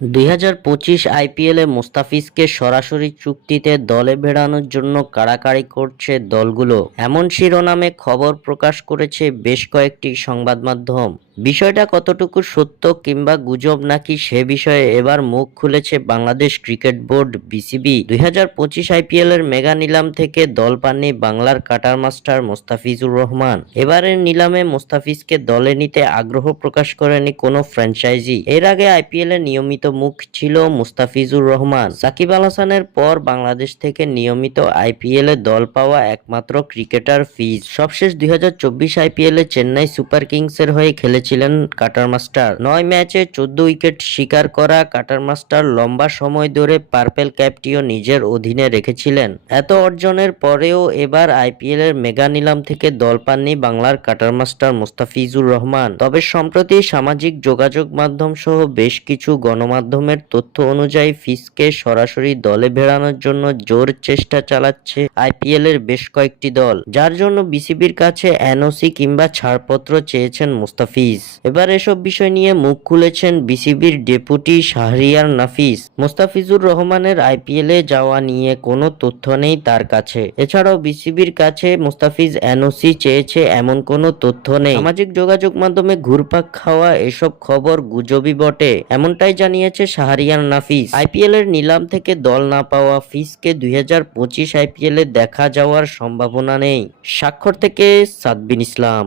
2025 আইপিএলে মুস্তাফিজকে সরাসরি চুক্তিতে দলে ভেড়ানোর জন্য কাড়াকাড়ি করছে দলগুলো, এমন শিরোনামে খবর প্রকাশ করেছে বেশ কয়েকটি সংবাদ মাধ্যম। বিষয়টা কতটুকু সত্য কিংবা গুজব নাকি সে বিষয়ে এবার মুখ খুলেছে বাংলাদেশ ক্রিকেট বোর্ড বিসিবি। 2025 আইপিএলের মেগা নিলাম থেকে দল পাননি বাংলার কাটার মাস্টার মুস্তাফিজুর রহমান। এবারের নিলামে মুস্তাফিজকে দলে নিতে আগ্রহ প্রকাশ করেনি কোনো ফ্র্যাঞ্চাইজি। এর আগে আইপিএলে নিয়মিত মুখ ছিল মুস্তাফিজুর রহমান। সাকিব আল হাসানের পর বাংলাদেশ থেকে নিয়মিত আইপিএলে দল পাওয়া একমাত্র ক্রিকেটার ফিজ। সবশেষ 2024 আইপিএলে চেন্নাই সুপার কিংসের হয়ে খেলেছিলেন কাটার মাস্টার। 9 ম্যাচে 14 উইকেট শিকার করা কাটার মাস্টার লম্বা সময় ধরে পার্পেল ক্যাপটিও নিজের অধীনে রেখেছিলেন। এত অর্জনের পরেও এবার আইপিএলের মেগা নিলাম থেকে দল পাননি বাংলার কাটার মাস্টার মুস্তাফিজুর রহমান। তবে সম্প্রতি সামাজিক যোগাযোগ মাধ্যম সহ বেশ কিছু গণমাধ্যমের তথ্য অনুযায়ী ফিজকে সরাসরি দলে ভেড়ানোর জন্য জোর চেষ্টা চালাচ্ছে আইপিএলের বেশ কয়েকটি দল, যার জন্য বিসিবির কাছে এনওসি কিংবা ছাড়পত্র চেয়েছেন মুস্তাফিজ। এবার এসব বিষয় নিয়ে মুখ খুলেছেন বিসিবির ডেপুটি শাহরিয়ার নাফিস। মুস্তাফিজুর রহমানের আইপিএলে যাওয়া নিয়ে কোনো তথ্য নেই তার কাছে। এছাড়াও বিসিবির কাছে মুস্তাফিজ এনওসি চেয়েছে এমন কোনো তথ্য নেই। সামাজিক যোগাযোগ মাধ্যমে ঘুরপাক খাওয়া এসব খবর গুজবই বটে, এমনটাই জানিয়েছে শাহরিয়ার নাফিস। আইপিএলের নিলাম থেকে দল না পাওয়া ফিজকে 2025 আইপিএলে দেখা যাওয়ার সম্ভাবনা নেই। স্বাক্ষর থেকে সাদবিন ইসলাম।